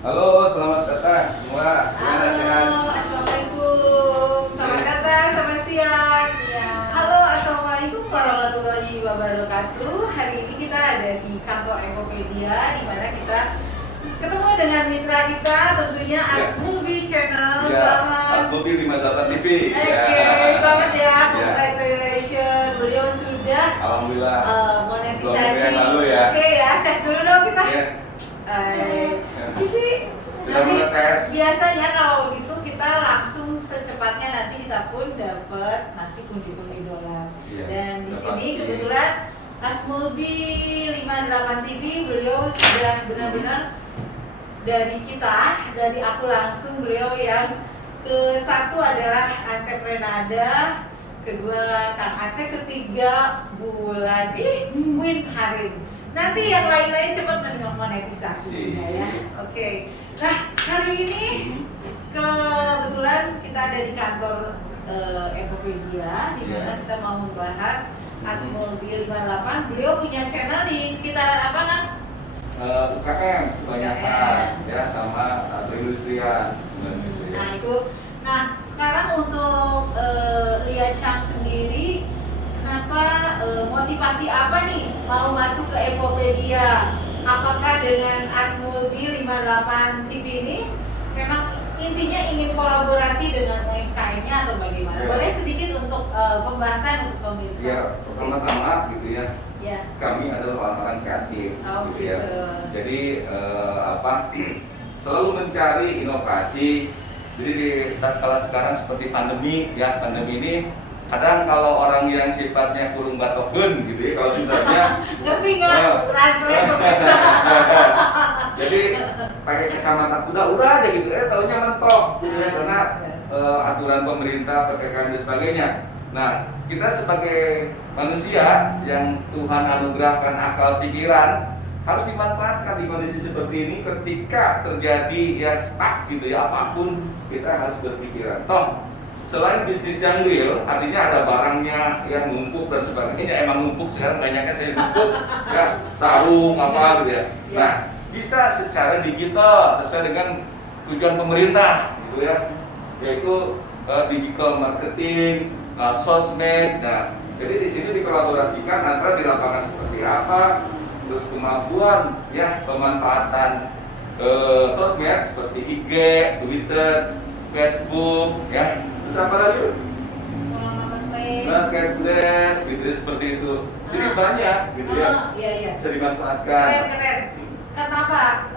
Halo, selamat datang semua. Gimana sehat? Halo, assalamualaikum. Selamat datang, selamat siang. Ya. Halo, assalamualaikum warahmatullahi wabarakatuh. Hari ini kita ada di kantor Ekopedia, di mana kita ketemu dengan mitra kita, tentunya Asmubi Channel. Ya, Selamat. Asmubi 58 TV. Oke, selamat ya. Ya. Congratulations. Beliau sudah Alhamdulillah. 2 monetisasi. minggu yang lalu ya. Oke ya, cas dulu dong kita. Ya. Cici, Sudah nanti menetes. biasanya kalau gitu kita langsung secepatnya nanti kita pun dapat nanti pundi-pundi dolar. Iya, Dan di dapat sini di- kebetulan Asmulbi 58 TV beliau sudah benar-benar dari kita, dari aku langsung beliau yang ke satu adalah Asep Renada, kedua Kang Asep, ketiga Bulan Win Harim. Nanti yang lain-lain cepat monetisasi ya. Oke. Nah, hari ini kebetulan kita ada di kantor Ekopedia, di mana kita mau membahas Asmulbi 58. Beliau punya channel di sekitaran apa kan? UKM kebanyakan ya sama perindustrian. Nah itu, nah sekarang untuk Lia Chang sendiri, kenapa motivasi apa nih mau masuk ke Ekopedia? Apakah dengan Asmulbi 58 TV ini memang intinya ingin kolaborasi dengan UMKM-nya atau bagaimana? Ya. Boleh sedikit untuk pembahasan untuk pemirsa? Ya, pertama-tama gitu ya. Ya. Kami adalah orang kreatif Oh, gitu ya. gitu. Jadi selalu mencari inovasi. Jadi di kala sekarang seperti pandemi ya, pandemi ini kadang kalau orang yang sifatnya kurung batogen gitu ya, kalau sebenarnya Ngerti nggak? Translate pemirsa. jadi pakai kacamata kuda udah aja gitu, taunya mentok gitu ya, karena aturan pemerintah, PPKM dan sebagainya. Nah, kita sebagai manusia yang Tuhan anugerahkan akal pikiran harus dimanfaatkan di kondisi seperti ini. Ketika terjadi ya stuck gitu ya, apapun kita harus berpikiran. Toh selain bisnis yang real, artinya ada barangnya yang numpuk dan sebagainya. Emang numpuk sekarang banyaknya saya numpuk ya, sarung apa gitu ya. Nah, bisa secara digital sesuai dengan tujuan pemerintah gitu ya, yaitu digital marketing, sosmed. Nah, jadi di sini dikolaborasikan antara di lapangan seperti apa, terus kemampuan ya pemanfaatan sosmed seperti IG, Twitter, Facebook ya. Terus apa lagi? Marketplace gitu seperti itu. Jadi banyak gitu ya. Iya. Bisa dimanfaatkan. Keren. Kenapa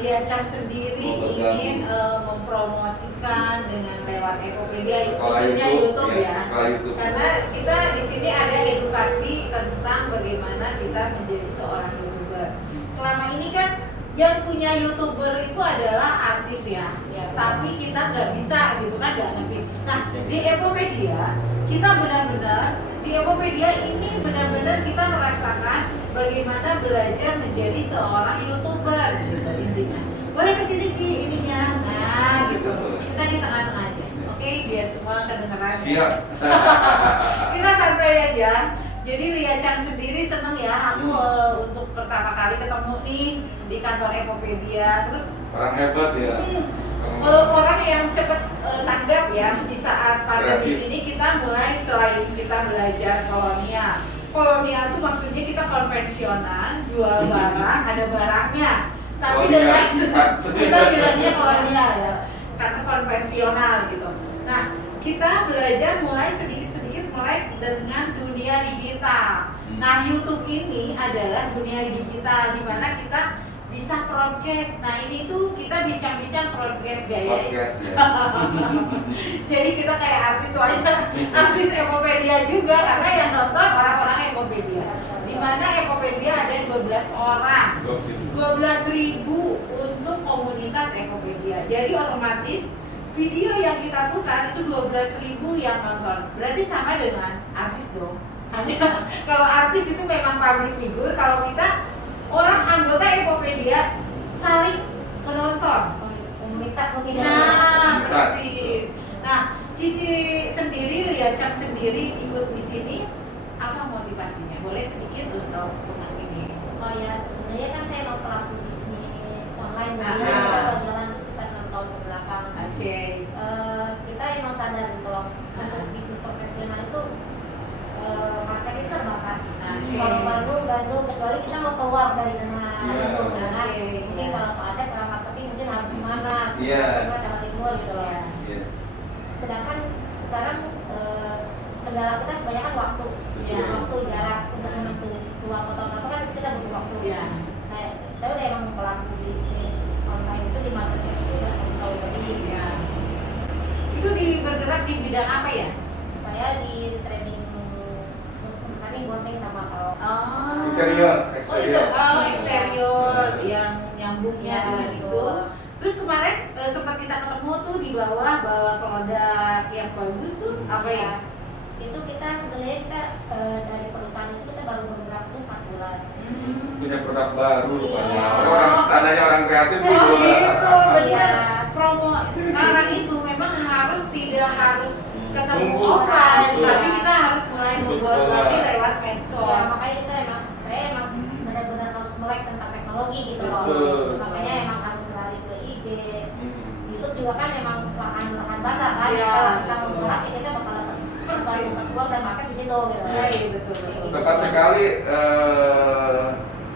Lia Chang sendiri ingin mempromosikan dengan lewat Ekopedia, khususnya YouTube ya? YouTube. Karena kita di sini ada edukasi tentang bagaimana kita menjadi seorang YouTuber. Selama ini kan yang punya YouTuber itu adalah artis ya, tapi kita nggak bisa gitu kan, nggak ngerti. Nah di Ekopedia kita benar-benar di Ekopedia ini benar-benar kita merasakan bagaimana belajar menjadi seorang YouTuber gitu intinya. Boleh kesini Ci ininya, nah gitu. Kita di tengah-tengah aja, oke? Biar semua kedengeran. Siap. Kita santai aja. Jadi Lia Chang sendiri seneng ya, aku untuk pertama kali ketemu nih di kantor Ekopedia. Terus Orang hebat ya. orang yang cepet tanggap ya di saat pandemi ini. Kita mulai, selain kita belajar kolonial itu maksudnya kita konvensional, jual barang, ada barangnya, tapi dengan kita bilangnya kolonial ya, karena konvensional gitu. Nah kita belajar mulai sedikit-sedikit mulai dengan dunia digital. Nah YouTube ini adalah dunia digital di mana kita bisa broadcast. Nah ini tuh kita bincang-bincang broadcast gaya ya. Jadi kita kayak artis soalnya, artis Ekopedia juga, karena yang nonton orang-orang Ekopedia. Di mana Ekopedia ada 12 orang, 12.000 untuk komunitas Ekopedia. Jadi otomatis video yang kita putar itu 12.000 yang nonton. Berarti sama dengan artis dong. Hanya kalau artis itu memang public figure, kalau kita orang anggota Ekopedia saling menonton. Komunitas Nah, persis. Nah, Cici sendiri, Lia Chang sendiri ikut di sini, apa motivasinya? Boleh sedikit untuk ini? Oh ya, sebenarnya kan saya mau pelaku bisnis online Ah, ya. Iya. Tengah sama timur gitu loh. Iya. Iya. Sedangkan sekarang kendala kita kebanyakan waktu. Iya. Waktu jarak untuk menempuh dua kota apa kan kita butuh waktu. Iya. Nah, saya udah emang pelaku bisnis online itu di marketplace itu udah 1 tahun lebih. Iya. Itu bergerak di bidang apa ya? Saya di training bonding sama kalau Interior, Oh itu, eksterior. eksterior yang nyambungnya Ya, dengan itu. Terus kemarin sempat kita ketemu tuh di bawah bawa produk yang bagus tuh apa ya? Itu kita sebenarnya dari perusahaan itu kita baru bergerak tuh 4 bulan. Punya produk baru rupanya. Iya. Orang standarnya orang kreatif Oh gitu. gitu, bener. Iya. Promo sekarang itu memang tidak harus ketemu Tunggu. offline, Betul. tapi kita harus mulai membuat lewat medsos. Ya, makanya saya emang benar-benar harus melek tentang teknologi gitu loh. Betul. Makanya emang harus lari ke IG. Hmm. YouTube juga kan emang lahan basah kan. Iya, Kalau kita betul. bergerak ya kita bakal dapat Persis. uang dan market di situ gitu. Iya, iya, betul. Tepat sekali,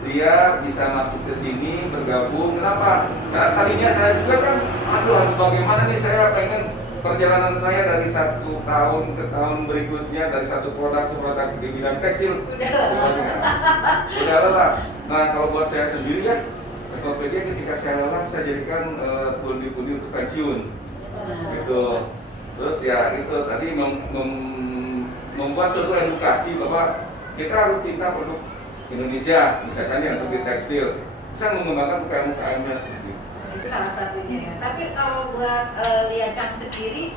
dia bisa masuk ke sini bergabung. Kenapa? Karena tadinya saya juga kan, aduh harus bagaimana nih, saya pengen perjalanan saya dari 1 tahun ke tahun berikutnya, dari satu produk ke produk di bidang tekstil. Udah lelah. Nah kalau buat saya sendiri ya, Tokopedia ketika saya lelah saya jadikan pundi-pundi untuk pensiun. Gitu. Terus ya itu tadi membuat suatu edukasi bahwa kita harus cinta produk Indonesia, misalkan yang untuk di tekstil, bisa mengembangkan UKM-UKM-nya seperti itu. Itu salah satunya ya. Tapi kalau buat Lia Chang sendiri,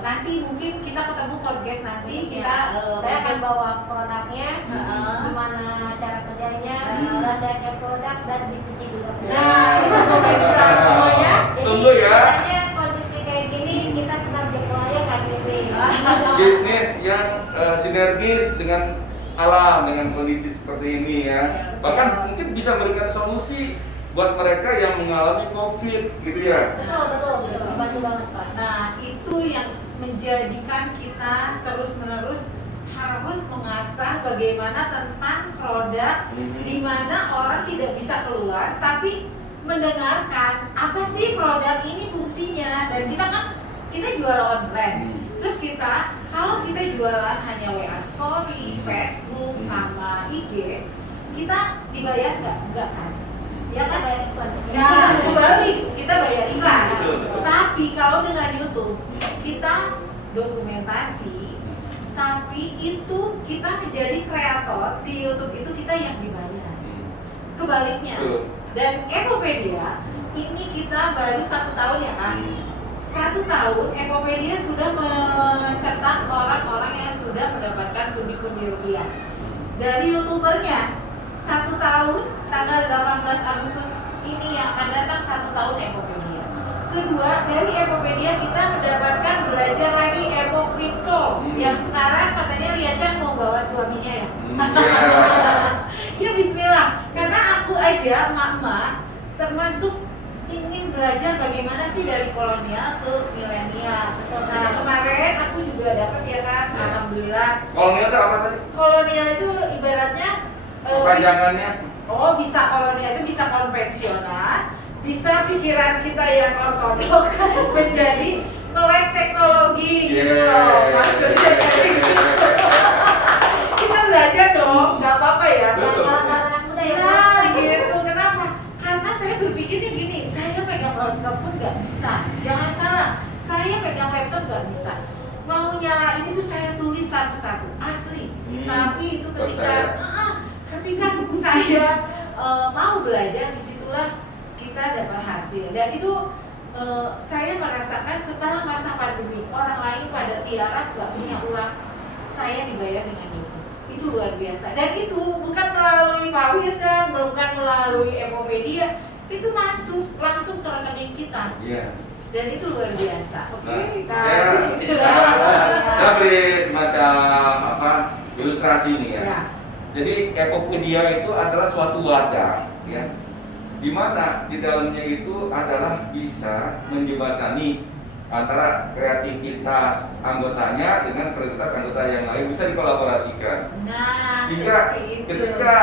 nanti mungkin kita ketemu podcast nanti kita Saya akan bawa produknya, Heeh. gimana cara kerjanya, belajarnya produk dan bisnisnya juga. Nah, itu pemirsa pokoknya. Tunggu ya. Istilahnya kondisi kayak gini kita senang jempol aja nggak kiri. Bisnis yang sinergis dengan alam, dengan kondisi seperti ini ya. Bahkan mungkin bisa memberikan solusi buat mereka yang mengalami COVID gitu ya. Betul, bisa membantu banget Pak. Nah, itu yang menjadikan kita terus-menerus harus mengasah bagaimana tentang produk di mana orang tidak bisa keluar tapi mendengarkan apa sih produk ini fungsinya, dan kita jual online. Terus kalau kita jualan hanya WA Story, Facebook, sama IG, kita dibayar nggak kan? Ya kan? Bayar iklan. Nah, kembali kita bayar iklan. Betul, betul. Tapi kalau dengan YouTube kita dokumentasi, tapi itu kita menjadi kreator di YouTube itu kita yang dibayar. Kebaliknya. Betul. Dan Epopedia ini kita baru 1 tahun ya kan? 1 tahun Epopedia sudah mencetak orang-orang yang sudah mendapatkan pundi-pundi rupiah. Dari YouTubernya 1 tahun tanggal 18 Agustus ini yang akan datang 1 tahun Epopedia. Kedua, dari Epopedia kita mendapatkan belajar lagi Epo Crypto yang sekarang katanya Lia Chang mau bawa suaminya ya. Ya bismillah, karena aku aja emak-emak termasuk ingin belajar bagaimana sih dari kolonial ke milenial. Nah kemarin aku juga dapat ya kan, alhamdulillah. Kolonial itu apa tadi? Kolonial itu ibaratnya Panjangannya? oh bisa kolonial itu bisa konvensional, bisa pikiran kita yang ortodoks menjadi melek teknologi gitu loh. Maksudnya kayak gitu. Kita belajar dong, nggak apa-apa ya. Betul. Kalau saran anak muda ya. Nah gitu, kenapa? Karena saya berpikirnya gini, saya pegang laptop pun nggak bisa. Jangan salah, saya pegang laptop nggak bisa. Mau nyalain itu saya tulis satu-satu, asli. Tapi itu ketika saya mau belajar, disitulah kita dapat hasil. Dan itu saya merasakan setelah masa pandemi, orang lain pada tiarap nggak punya uang, saya dibayar dengan itu luar biasa. Dan itu bukan melalui Pak Wirdan, bukan melalui Epopedia, itu masuk langsung ke rekening kita. Iya. Dan itu luar biasa. Oke, Saya beri semacam ilustrasi nih ya. Ya. Jadi Epopedia itu adalah suatu wadah ya, di mana di dalamnya itu adalah bisa menjembatani antara kreativitas anggotanya dengan kreativitas anggota yang lain, bisa dikolaborasikan. Nah, Sehingga seperti itu. ketika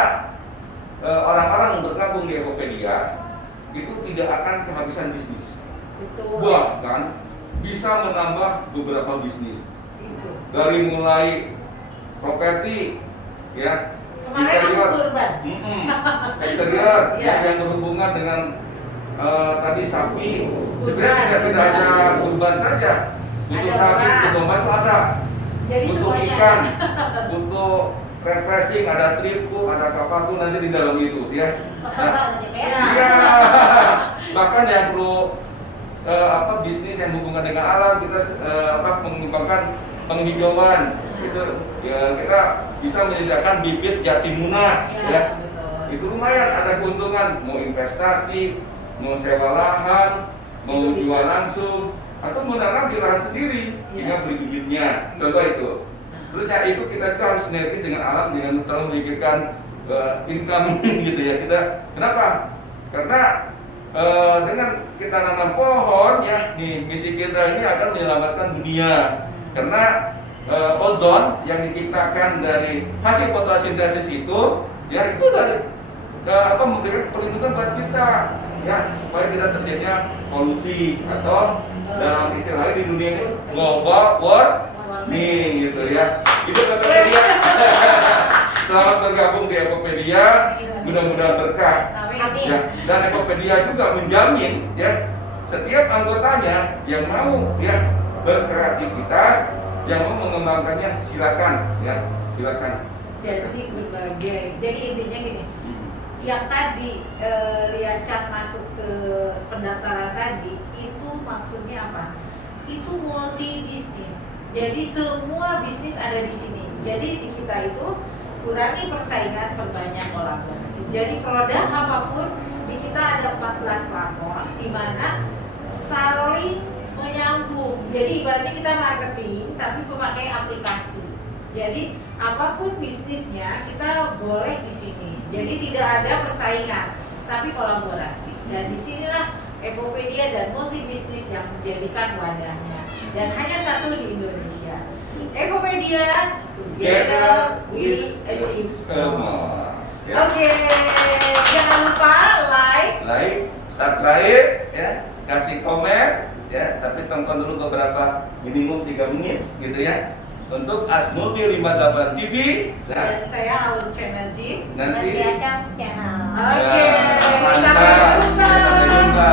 orang-orang bergabung di Epopedia itu tidak akan kehabisan bisnis. Betul. bahkan bisa menambah beberapa bisnis Itu. dari mulai properti, ya, Kemarin aku kurban. eksterior Iya. yang berhubungan dengan tadi sapi. Kurban, Sebenarnya tidak kurban. hanya kurban saja, untuk Ada sapi, beras. untuk domba itu ada, Jadi untuk semuanya ikan, ada. untuk refreshing, ada tripku, ada kapal tuh nanti di dalam itu, ya. Peserta aja Ya. Iya, bahkan yang perlu bisnis yang hubungan dengan alam, kita mengembangkan penghijauan itu, ya, kita bisa menyediakan bibit Jatimuna, Ya, ya. betul. Itu lumayan ada keuntungan, mau investasi, mau sewa lahan, mau Itu bisa. jual langsung, atau menanam di lahan sendiri, Ya. tinggal beli bibitnya, Bisa. contoh itu. Terus ya itu kita juga harus sinergis dengan alam, dengan terlalu memikirkan income gitu ya. Kita kenapa? Karena dengan kita nanam pohon, ya, nih misi kita ini akan menyelamatkan dunia. Karena ozon yang diciptakan dari hasil fotosintesis itu, ya, itu dari memberikan perlindungan buat kita, ya, supaya tidak terjadinya polusi atau dalam istilah lain di dunia ini global warming gitu ya. Itu Ekopedia. Selamat bergabung di Ekopedia, mudah-mudahan berkah. Amin. Ya, dan Ekopedia juga menjamin, ya, setiap anggotanya yang mau, ya, berkreativitas, yang mau mengembangkannya, silakan, ya, silakan. Jadi berbagai. Jadi intinya gini, yang tadi Liacang masuk ke pendaftaran tadi itu maksudnya apa? Itu multi bisnis. Jadi semua bisnis ada di sini. Jadi di kita itu kurangi persaingan, perbanyak kolaborasi. Jadi produk apapun di kita ada 14 platform di mana saling menyambung. Jadi ibaratnya kita marketing tapi pemakai aplikasi. Jadi apapun bisnisnya kita boleh di sini. Jadi tidak ada persaingan, tapi kolaborasi. Dan disinilah Ekopedia dan multi bisnis yang menjadikan wadahnya. Dan hanya satu di Indonesia. Ekopedia, together we achieve more. Ya. Oke, jangan lupa like, subscribe, ya, kasih komen, ya, tapi tonton dulu beberapa minimum 3 menit, gitu ya. Untuk Asmulti 58 TV, dan saya Alun Channel G. nanti Liacang channel. Oke, ya, mantap. sampai jumpa. Sampai jumpa.